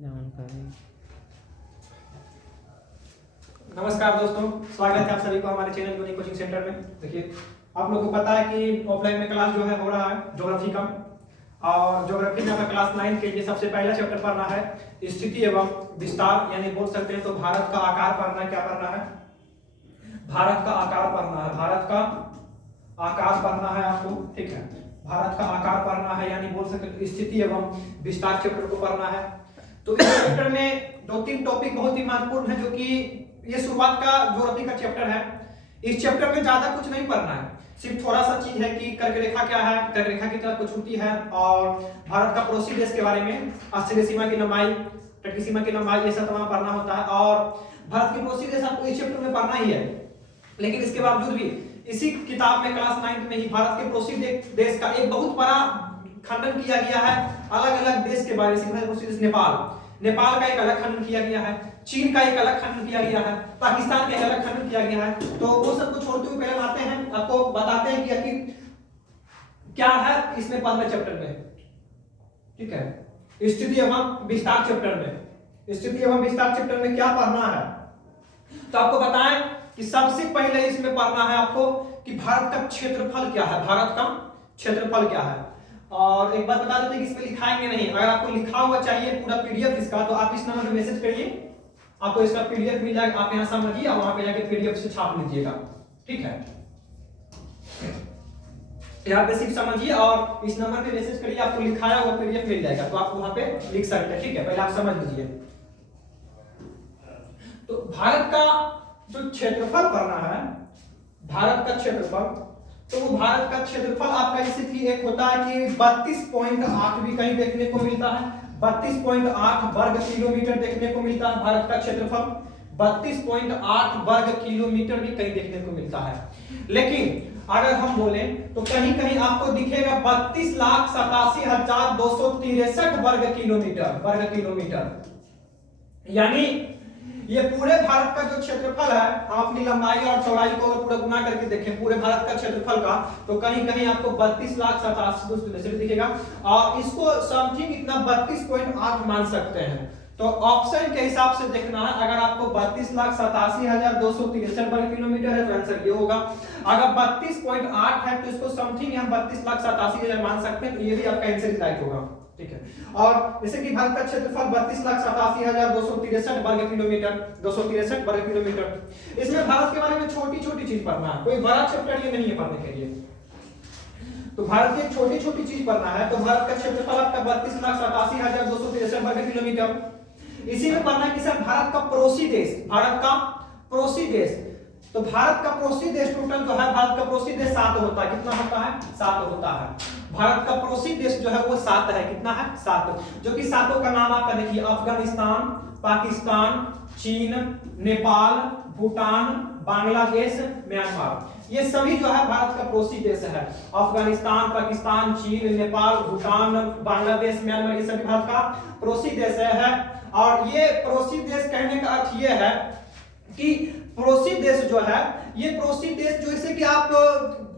जानकारी। नमस्कार दोस्तों, स्वागत है आप सभी को हमारे चैनल यूनिक कोचिंग सेंटर में। देखिए, आप लोगों को पता है कि ऑफलाइन में क्लास जो है हो रहा है ज्योग्राफी का, और ज्योग्राफी में आपका क्लास 9 के लिए सबसे पहला चैप्टर पढ़ना है स्थिति एवं विस्तार, यानी बोल सकते हैं तो भारत का आकार पढ़ना है। क्या पढ़ना है? भारत का आकार पढ़ना है। भारत का आकार पढ़ना है आपको, ठीक है। भारत का आकार पढ़ना है, यानी बोल सकते हैं स्थिति एवं विस्तार चैप्टर को पढ़ना है। तो इस चैप्टर में 2-3 टॉपिक बहुत ही महत्वपूर्ण है, जो कि ये शुरुआत का ज्योग्राफी का चैप्टर है। इस चैप्टर में ज्यादा कुछ नहीं पढ़ना है, सिर्फ थोड़ा सा चीज है कि कर्क रेखा क्या है, कर्क रेखा की तरह कुछ होती है, और भारत का पड़ोसी देश के बारे में, ऑस्ट्रेलिया सीमा की लंबाई, टर्की सीमा की लंबाई, ये सब तमाम पढ़ना होता है। और भारत के पड़ोसी देश आपको इस चैप्टर में पढ़ना ही है, लेकिन इसके बावजूद भी इसी किताब में क्लास 9 में ही भारत के पड़ोसी देश का एक बहुत बड़ा खंडन किया गया है। अलग अलग देश के बारे में, नेपाल का एक अलग खंडन किया गया है, चीन का एक अलग खंडन किया गया है, पाकिस्तान का एक अलग खंडन किया गया है। तो वो सब को छोड़ते हुए पहले आते हैं, आपको बताते हैं कि आखिर क्या है इसमें पहले चैप्टर में, ठीक है। स्थिति एवं विस्तार चैप्टर में, स्थिति एवं विस्तार चैप्टर में क्या पढ़ना है, तो आपको बताएं कि सबसे पहले इसमें पढ़ना है आपको कि भारत का क्षेत्रफल क्या है। भारत का क्षेत्रफल क्या है, और एक बात बता देते हैं कि इसमें लिखाएंगे नहीं। अगर आपको लिखा हुआ चाहिए पूरा पीडीएफ इसका, तो आप इस नंबर पे मैसेज करिए, आपको इसका पीडीएफ मिल जाएगा। आप यहां समझिए और वहां पे जाके पीडीएफ से छाप लीजिएगा, ठीक है। यहाँ पे सिर्फ समझिए और इस नंबर पे मैसेज करिए, आपको लिखाया हुआ पीडीएफ मिल जाएगा, तो आप वहां पे लिख सकते हैं, ठीक है। पहले आप समझ लीजिए। तो भारत का जो क्षेत्रफल पढ़ना है, भारत का क्षेत्रफल, तो वो भारत का क्षेत्रफल आपका जैसे कि एक होता है कि 32.8 भी कहीं देखने को मिलता है, 32.8 वर्ग किलोमीटर देखने को मिलता है। भारत का क्षेत्रफल 32.8 वर्ग किलोमीटर भी कहीं देखने को मिलता है। लेकिन अगर हम बोलें तो कहीं कहीं आपको दिखेगा 32,87,263 वर्ग किलोमीटर, यानी ये पूरे भारत का जो क्षेत्रफल है, आप अपनी लंबाई और चौड़ाई को पूरा गुना करके देखें पूरे भारत का क्षेत्रफल का, तो कहीं कहीं आपको 32,87,263 दिखेगा, और इसको समथिंग इतना 32.8 मान सकते हैं। तो ऑप्शन के हिसाब से देखना है, अगर आपको 32,87,263 वर्ग किलोमीटर है तो आंसर ये होगा। अगर 32.8 है तो इसको समथिंग हम 32,87,000 मान सकते हैं, तो ये भी आपका आंसर राइट होगा, ठीक है। और जैसे कि भारत का क्षेत्रफल 32,87,263 वर्ग किलोमीटर, 263 वर्ग किलोमीटर। इसमें भारत के बारे में छोटी छोटी चीज पढ़ना है, कोई बड़ा चैप्टर ये नहीं है पढ़ने के लिए। तो भारत की छोटी छोटी चीज पढ़ना है। तो भारत का क्षेत्रफल आपका 32,87,263 वर्ग किलोमीटर। इसी में पढ़ना है कि सर भारत का पड़ोसी देश, भारत का पड़ोसी देश, तो भारत का पड़ोसी देश टोटल जो है, भारत का पड़ोसी देश 7 होता है। कितना होता है? 7 होता है। भारत का पड़ोसी देश जो है वो 7 है। कितना है? 7, जो कि 7 का नाम आपका देखिए, अफगानिस्तान, पाकिस्तान, चीन, नेपाल, भूटान, बांग्लादेश, म्यांमार, ये सभी जो है भारत का पड़ोसी देश है। अफगानिस्तान, पाकिस्तान, चीन, नेपाल, भूटान, बांग्लादेश, म्यांमार, ये सभी भारत का पड़ोसी देश है। और ये पड़ोसी देश कहने का अर्थ ये है कि पड़ोसी देश जो है, ये पड़ोसी देश जैसे कि आप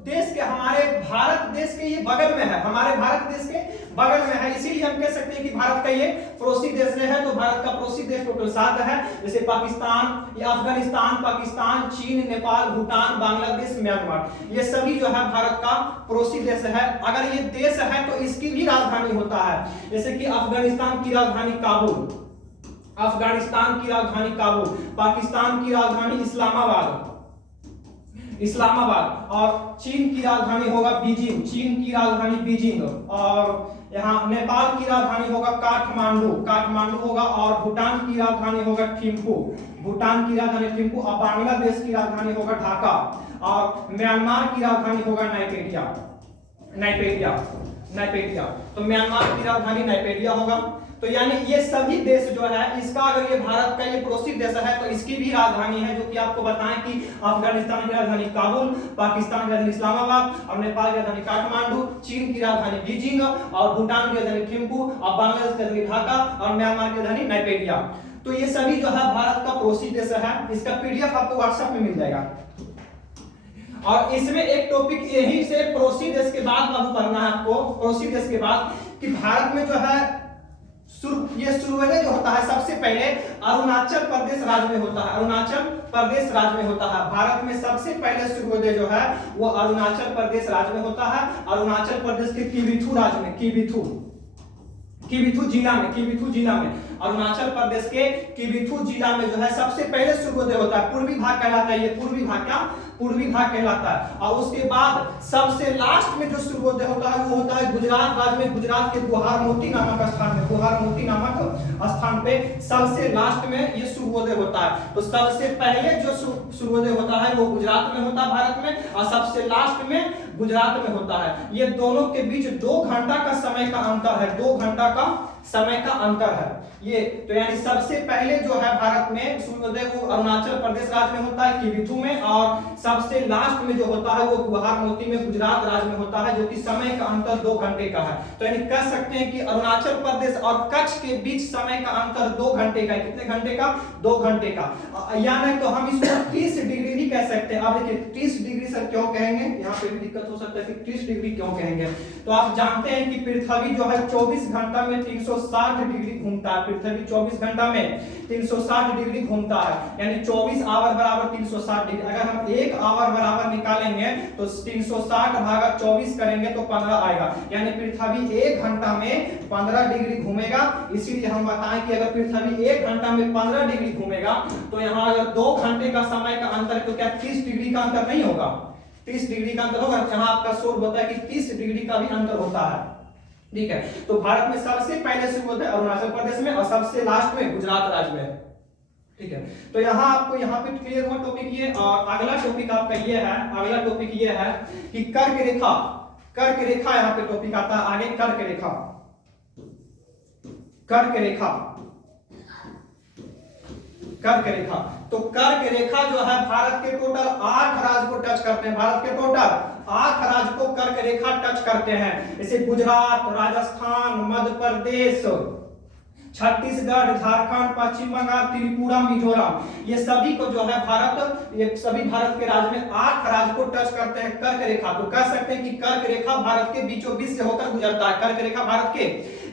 देश के, हमारे भारत देश के ये बगल में है, हमारे भारत देश के बगल में है, इसीलिए हम कह सकते हैं कि भारत का ये पड़ोसी देश है। तो भारत का पड़ोसी देश टोटल 7 है, जैसे पाकिस्तान या अफगानिस्तान, पाकिस्तान, चीन, नेपाल, भूटान, बांग्लादेश, म्यांमार, ये सभी जो है भारत का पड़ोसी देश है। अगर ये देश है तो इसकी भी राजधानी होता है, जैसे कि अफगानिस्तान की राजधानी काबुल, अफगानिस्तान की राजधानी काबुल, पाकिस्तान की राजधानी इस्लामाबाद, और चीन की राजधानी होगा बीजिंग, चीन की राजधानी बीजिंग, और यहाँ नेपाल की राजधानी होगा काठमांडू होगा, और भूटान की राजधानी होगा थिम्पू, भूटान की राजधानी थिम्पू, और बांग्लादेश की राजधानी होगा ढाका, और म्यांमार की राजधानी होगा नाइपेटिया। तो म्यांमार की राजधानी नाइपेटिया होगा। तो यानी ये सभी देश जो है, इसका अगर ये भारत का ये पड़ोसी देश है तो इसकी भी राजधानी है, जो कि आपको बताएं कि अफगानिस्तान की राजधानी काबुल, पाकिस्तान की राजधानी इस्लामाबाद, और नेपाल की राजधानी काठमांडू, चीन की राजधानी बीजिंग, और भूटान की राजधानी थिम्पू, और बांग्लादेश की राजधानी ढाका, और म्यांमार की राजधानी नाइपेटिया। तो ये सभी जो है भारत का पड़ोसी देश है। इसका पीडीएफ आपको व्हाट्सएप में मिल जाएगा। और इसमें एक टॉपिक यही से पड़ोसी देश के बाद पढ़ना है आपको, पड़ोसी देश के बाद, कि भारत में जो है ये सूर्योदय जो होता है सबसे पहले अरुणाचल प्रदेश राज्य में होता है। अरुणाचल प्रदेश राज्य में होता है। भारत में सबसे पहले सूर्योदय जो है वो अरुणाचल प्रदेश राज्य में होता है। अरुणाचल प्रदेश के किबिथु राज्य में, किबिथु जिला में अरुणाचल प्रदेश के किबिथु जिला में जो है सबसे पहले सूर्योदय होता है। पूर्वी भाग कहलाता है, ये पूर्वी भाग कहलाता है। और उसके बाद सबसे लास्ट में जो सूर्योदय होता है वो होता है गुजरात राज्य में, गुजरात के गुहारमोती नामक स्थान में, गुहारमोती नामक स्थान पे सबसे लास्ट में ये सूर्योदय होता है। तो सबसे पहले जो सूर्योदय होता है वो गुजरात में होता है भारत में, और सबसे लास्ट में गुजरात में होता है। ये दोनों के बीच 2 घंटा का समय का अंतर है, 2 घंटा का समय का अंतर है ये। तो यानी सबसे पहले जो है भारत में सूर्योदय वो अरुणाचल प्रदेश राज्य में होता है, किबिथु में, और सबसे लास्ट में जो होता है वो गुहारमोती में, गुजरात राज्य में होता है, जो कि समय का अंतर 2 घंटे का है। तो यानी कह सकते हैं कि अरुणाचल प्रदेश और कच्छ के बीच समय का अंतर 2 घंटे का है। कितने घंटे का? 2 घंटे का। या नहीं तो हम इसको 30 डिग्री भी कह सकते हैं। अब देखिए 30 डिग्री सर क्यों कहेंगे, यहाँ पे भी दिक्कत हो सकता है कि 30 डिग्री क्यों कहेंगे। तो आप जानते हैं कि पृथ्वी जो है 24 घंटा में 360 डिग्री घूमता है। पृथ्वी 24 घंटा में 360 डिग्री घूमता है, यानी 24 आवर बराबर 360 डिग्री। अगर हम 1 आवर बराबर निकालेंगे तो 360 भागा 24 करेंगे तो 15 आएगा, यानी पृथ्वी 1 घंटा में 15 डिग्री घूमेगा। इसीलिए हम बताएं कि अगर पृथ्वी 1 घंटा में 15 डिग्री घूमेगा तो यहाँ अगर 2 घंटे का समय का अंतर है तो क्या 30 डिग्री का अंतर नहीं होगा? 30 डिग्री का अंतर होगा। जहां आपका सोर्स होता है कि 30 डिग्री का भी अंतर होता है। ठीक है, तो भारत में सबसे पहले सूर्योदय अरुणाचल प्रदेश में और सबसे लास्ट में गुजरात राज्य में। ठीक है, तो यहाँ आपको यहाँ पे क्लियर हुआ टॉपिक ये। और अगला टॉपिक आपका ये है, अगला टॉपिक ये है कि कर्क रेखा, कर्क रेखा यहाँ पे टॉपिक आता है आगे। कर्क रेखा, कर्क रेखा, कर्क रेखा। तो कर्क रेखा जो है भारत के टोटल 8 राज्य को टच करते हैं। भारत के टोटल 8 राज्य को कर्क रेखा टच करते हैं, जैसे गुजरात, राजस्थान, मध्य प्रदेश, छत्तीसगढ़, झारखंड, पश्चिम बंगाल, त्रिपुरा, मिजोरम, ये सभी को जो है भारत, ये सभी भारत के राज्य में 8 राज्य को टच करते हैं कर्क रेखा। तो कह सकते हैं कि कर्क रेखा भारत के बीचों बीच से होकर गुजरता है। कर्क रेखा भारत के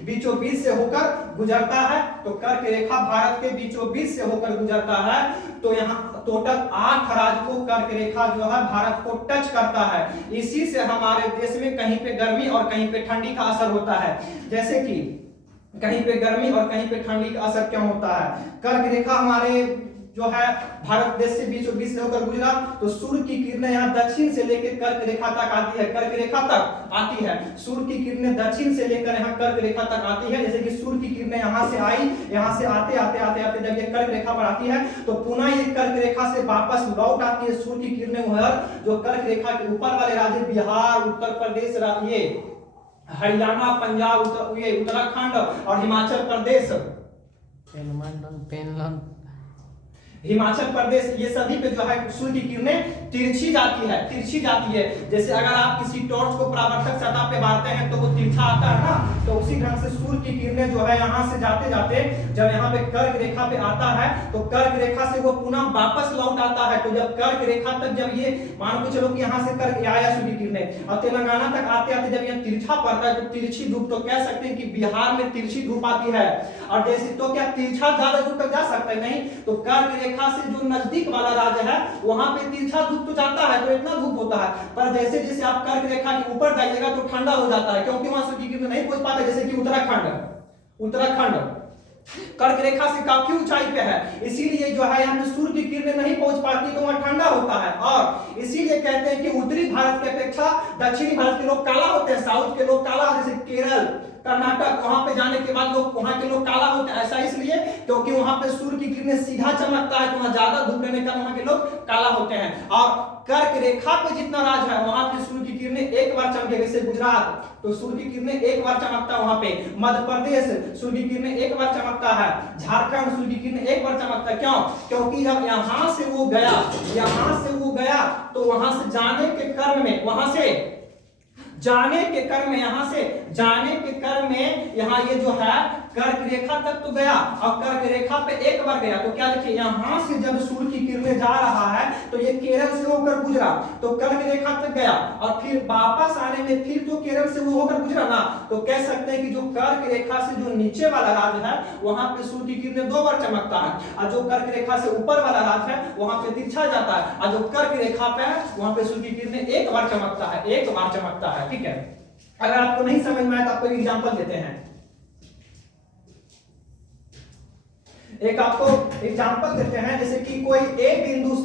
बीचों बीच से होकर गुजरता है। तो कर्क रेखा भारत के बीचों बीच से होकर गुजरता है। तो यहाँ टोटल 8 राज्य को कर्क रेखा जो है भारत को टच करता है। इसी से हमारे देश में कहीं पे गर्मी और कहीं पे ठंडी का असर होता है। जैसे कि कहीं पे गर्मी और कहीं पे ठंडी का असर क्यों होता है? कर्क रेखा हमारे जो है भारत देश से बीचों बीच से होकर गुजरा, तो सूर्य की किरणें यहाँ दक्षिण से लेकर कर्क रेखा तक आती है, कर्क रेखा तक आती है। सूर्य की किरणें दक्षिण से लेकर यहाँ कर्क रेखा तक आती है। जैसे कि सूर्य की किरणें यहाँ से आई, यहाँ से आते आते आते आते जब ये कर्क रेखा पर आती है तो पुनः ये कर्क रेखा से वापस लौट आती है। सूर्य की किरणें जो कर्क रेखा के ऊपर वाले राज्य बिहार, उत्तर प्रदेश, ये हरियाणा, पंजाब, उत्तराखंड और हिमाचल प्रदेश, हिमाचल प्रदेश, ये सभी पे जो है सूर्य की किरणें तिरछी जाती है। जैसे अगर आप किसी टॉर्च को परावर्तक सतह पे मारते हैं तो वो तिरछा आता है ना, तो उसी ढंग से सूर्य की किरणें जो है यहाँ से जाते जाते जब यहाँ पे कर्क रेखा पे आता है तो कर्क रेखा से वो पुनः वापस लौट आता है। तो जब कर्क रेखा तक जब ये मान के चलो कि यहाँ से कर्क आया सूर्य की किरणें और तेलंगाना तक आते आते जब ये तिरछा पड़ता है तो तिरछी धूप, तो कह सकते हैं कि बिहार में तिरछी धूप आती है। और जैसे तो क्या तिरछा ज्यादा दूर तक जा सकता है? नहीं। तो कर्क रेखा से जो नजदीक वाला राज्य है वहां पे तिरछा धूप तो जाता है, तो इतना धूप होता है, पर जैसे जैसे आप कर्क रेखा के ऊपर जाइएगा तो ठंडा हो जाता है, क्योंकि वहां सूर्य की किरणें नहीं पहुंच पाते। जैसे कि उत्तराखंड कर्क रेखा से काफी ऊंचाई पे है, इसीलिए जो है यहाँ पे सूर्य की किरणें नहीं पहुंच पाती, तो वहां ठंडा होता है। और इसीलिए कहते हैं कि उत्तरी भारत की अपेक्षा दक्षिणी भारत के लोग काला होते हैं, साउथ के लोग काला, जैसे केरल, कर्नाटक, वहां पे जाने के बाद लोग वहां के लोग काला होते हैं। ऐसा इसलिए क्योंकि वहां पे सूर्य की किरणें सीधा चमकता है, तो वहां ज्यादा धूप रहने का वहां के लोग काला होते हैं। और कर्क रेखा पे जितना राज्य है वहां पे सूर्य की किरणें एक बार चमकेगी। जैसे गुजरात तो सूर्य की किरणें एक बार चमकता है वहां पे, मध्य प्रदेश सूर्य की किरणें एक बार चमकता है, झारखंड सूर्य की किरणें एक बार चमकता है। क्यों? क्योंकि जब यहाँ से वो गया तो वहां से जाने के क्रम में यहाँ ये जो है कर्क रेखा तक तो गया और कर्क रेखा पे एक बार गया तो क्या देखिए यहां से जब सूर्य की किरणें जा रहा है तो ये केरल से होकर गुजरा तो कर्क रेखा तक गया और फिर वापस आने में फिर तो केरल से वो होकर गुजरा ना, तो कह सकते हैं कि जो कर्क रेखा से जो नीचे वाला राज्य है वहां पे सूर्य की किरणें 2 बार चमकता है और जो कर्क रेखा से ऊपर वाला राज्य है वहां पे तिरछा जाता है और जो कर्क रेखा पे है वहां पे सूर्य की किरणें एक बार चमकता है, एक बार चमकता है। ठीक है, अगर आपको नहीं समझ में आए तो आपको एग्जांपल देते हैं। एक आपको एग्जांपल देते हैं जैसे कि कोई ए बिंदु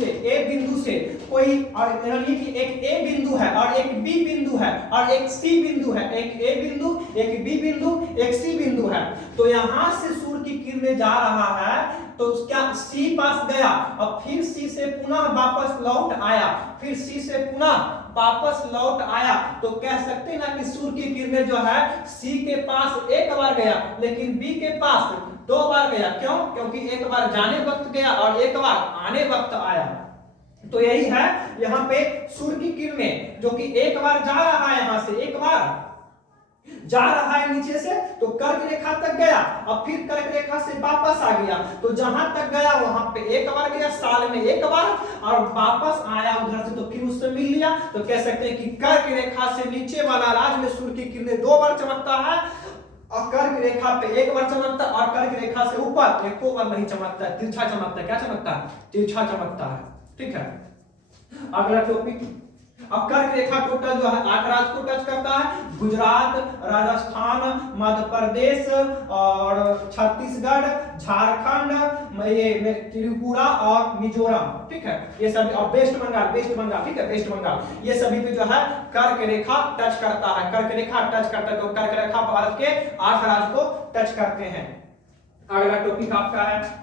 से कोई और ये कि एक ए बिंदु है और एक बी बिंदु है और एक सी बिंदु है, एक ए बिंदु एक बी बिंदु एक सी बिंदु है। तो यहां से सूर्य की किरणें जा रहा है तो क्या सी पास गया और फिर सी से पुनः वापस लौट आया, फिर सी से पुनः वापस लौट आया तो कह सकते हैं ना कि सूर्य की किरणें जो है सी के पास एक बार गया लेकिन बी के पास 2 बार गया। क्यों? क्योंकि एक बार जाने वक्त गया और एक बार आने वक्त आया। तो यही है यहाँ पे सूर्य की किरणें जो कि एक बार जा रहा है, यहां से एक बार जा रहा है नीचे से तो कर्क रेखा तक गया और फिर कर्क रेखा से वापस आ गया तो जहां तक गया वहां पे एक बार गया, साल में एक बार और वापस आया उधर से तो फिर उससे मिल लिया। तो कह सकते हैं कि कर्क रेखा से नीचे वाला राज्य में सूर्य की किरणें 2 बार चमकता है और कर्क रेखा पे एक बार चमकता है और कर्क रेखा से ऊपर एको बार नहीं चमकता है, तिरछा चमकता है। क्या चमकता है? तिरछा चमकता है। ठीक है, अगला टॉपिक। अब कर्क रेखा टोटल जो है 8 राज्य को टच करता है, गुजरात, राजस्थान, मध्य प्रदेश और छत्तीसगढ़, झारखंड, ये त्रिपुरा और मिजोरम। ठीक है, ये सभी और वेस्ट बंगाल। ठीक है, वेस्ट बंगाल ये सभी पे जो है कर्क रेखा टच करता है, कर्क रेखा टच करता है। तो कर्क रेखा भारत के 8 राज्य को टच करते हैं। अगला टॉपिक आपका है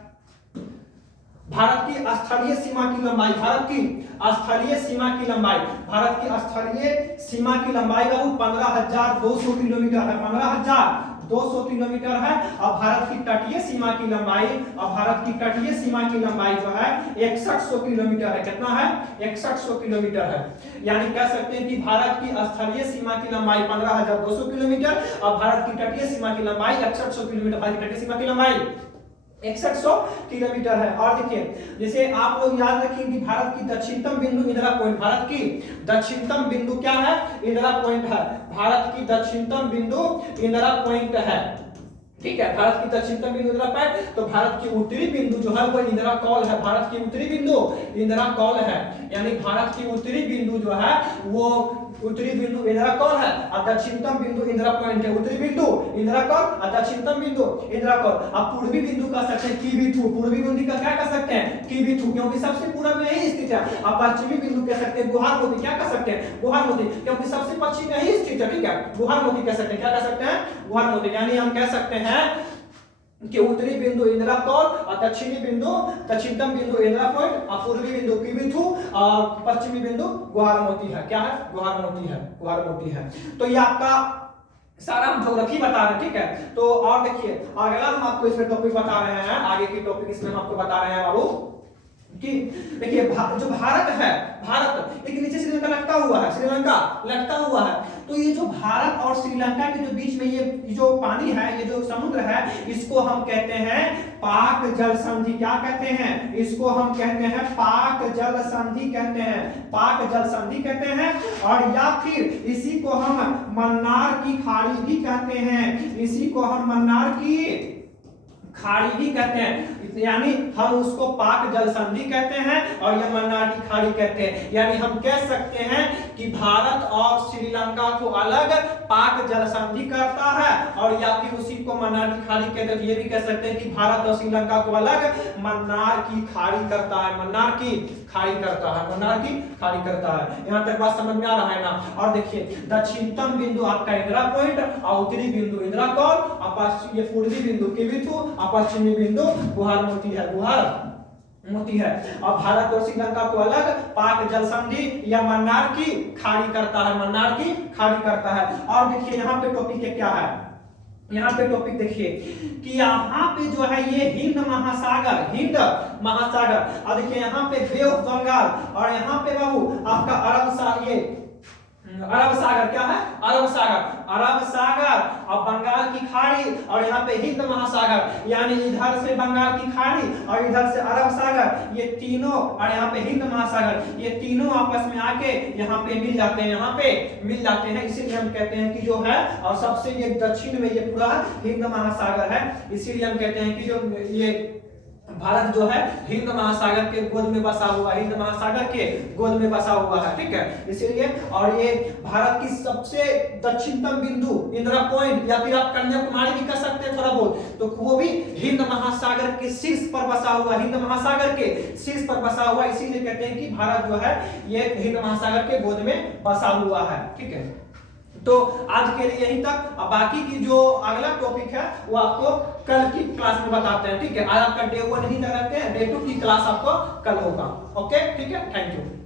भारत की स्थलीय सीमा की लंबाई। भारत की स्थलीय सीमा की लंबाई, भारत की स्थलीय सीमा की लंबाई का 15,200 किलोमीटर है, 15,200 किलोमीटर है। और भारत की तटीय सीमा की लंबाई, जो है 6100 किलोमीटर है। कितना है? 6100 किलोमीटर है। यानी कह सकते हैं कि भारत की स्थलीय सीमा की लंबाई 15,200 किलोमीटर और भारत की तटीय सीमा की लंबाई 6100 किलोमीटर। भारत की तटीय सीमा की लंबाई 6100 किलोमीटर है। और देखिए जैसे आप लोग याद रखेंगे भारत की दक्षिणतम बिंदु इंदिरा पॉइंट, भारत की दक्षिणतम बिंदु क्या है? इंदिरा पॉइंट है। भारत की दक्षिणतम बिंदु इंदिरा पॉइंट है। ठीक है, भारत की दक्षिणतम बिंदु इंदिरा पॉइंट। तो भारत की उत्तरी बिंदु जो है वो इंदिरा कॉल है। भारत की उत्तरी बिंदु इंदिरा कॉल है, यानी भारत की उत्तरी बिंदु जो है वो उत्तरी बिंदु इंदिरा कॉल है और दक्षिणतम बिंदु इंदिरा पॉइंट है। उत्तरी बिंदु इंदिरा कॉल और दक्षिणतम बिंदु इंदिरा कॉल। अब पूर्वी बिंदु कह सकते हैं कीबीथू, पूर्वी बिंदु का क्या कह सकते हैं? कीबीथू, क्योंकि सबसे पूर्व में ही स्थित है। अब पश्चिमी बिंदु कह सकते हैं गुहारमोती। क्या कह सकते हैं? गुहारमोती, क्योंकि सबसे पश्चिम में ही स्थित है। ठीक है, गुहारमोती कह सकते हैं। क्या कह सकते हैं? गुहारमोती। यानी हम कह सकते हैं कि उत्तरी बिंदु इंदिरा कॉल और दक्षिणी बिंदु दक्षिणतम बिंदु इंदिरा पॉइंट और पूर्वी बिंदु कीबीथू और पश्चिमी बिंदु गुहारमोती है। क्या है? गुहारमोती है। तो ये आपका सारा हम ज्योग्राफी बता रहे हैं। ठीक है, तो और देखिए अगला हम आपको इसमें टॉपिक बता रहे हैं, आगे की टॉपिक इसमें हम आपको बता रहे हैं बाबू कि देखिए जो भारत है, भारत एक नीचे श्रीलंका लटका हुआ है, श्रीलंका लटका हुआ है। तो ये जो भारत और श्रीलंका के जो बीच में ये जो पानी है, ये जो समुद्र है, इसको हम कहते हैं पाक जल संधि। क्या कहते हैं? इसको हम कहते हैं पाक जल संधि कहते हैं, पाक जल संधि कहते हैं। और या फिर इसी को हम मन्नार की खाड़ी भी कहते हैं, इसी को हम मन्नार की खाड़ी भी कहते हैं। यानी हम उसको पाक जल संधि कहते हैं और यह मन्नार की खाड़ी कहते हैं। यानी हम कह सकते हैं कि भारत और श्रीलंका को अलग पाक जल संधि करता है और या फिर उसी को मन्नार की खाड़ी कहते हैं। तो ये भी कह सकते हैं कि भारत और श्रीलंका को अलग मन्नार की खाड़ी करता है, मन्नार की खाड़ी करता है, मन्नार की खाड़ी करता है। यहाँ तक बात समझ में आ रहा है ना? और देखिए दक्षिणतम बिंदु आपका इंदिरा पॉइंट और उत्तरी बिंदु इंदिरा कॉल और ये पूर्वी बिंदु कीबीथू और पश्चिमी बिंदु गुहारमोती है, गुहारमोती है। और भारत और श्रीलंका को अलग पाक जल संधि या मन्नार की खाड़ी करता है, मन्नार की खाड़ी करता है। और देखिए यहाँ पे टॉपिक क्या है? यहाँ पे टॉपिक देखिए कि यहाँ पे जो है ये हिंद महासागर और देखिए यहाँ पे बे ऑफ बंगाल और यहाँ पे बाबू आपका अरब सागर, अरब सागर क्या है? अरब सागर, अरब सागर और बंगाल की खाड़ी और यहाँ पे हिंद महासागर, यानी इधर से बंगाल की खाड़ी और इधर से अरब सागर, ये तीनों और यहाँ पे हिंद महासागर, ये तीनों आपस में आके यहाँ पे मिल जाते हैं, यहाँ पे मिल जाते हैं। इसीलिए हम कहते हैं कि जो है और सबसे ये दक्षिण में ये पूरा हिंद महासागर है, इसीलिए हम कहते हैं कि जो ये भारत जो है हिंद महासागर के गोद में बसा हुआ, हिंद महासागर के गोद में बसा हुआ है, ठीक है। इसीलिए और ये भारत की सबसे दक्षिणतम बिंदु इंदिरा पॉइंट या फिर आप कन्याकुमारी भी कह सकते हैं थोड़ा बहुत, तो वो भी हिंद महासागर के शीर्ष पर बसा हुआ, हिंद महासागर के शीर्ष पर बसा हुआ, इसीलिए कहते हैं कि भारत जो है ये हिंद महासागर के गोद में बसा हुआ है, ठीक है। तो आज के लिए यहीं तक, अब बाकी की जो अगला टॉपिक है वो आपको कल की क्लास में बताते हैं, ठीक है। आज आपका डे 1 ही रखते हैं, डे 2 की क्लास आपको कल होगा, ओके, ठीक है। Thank you.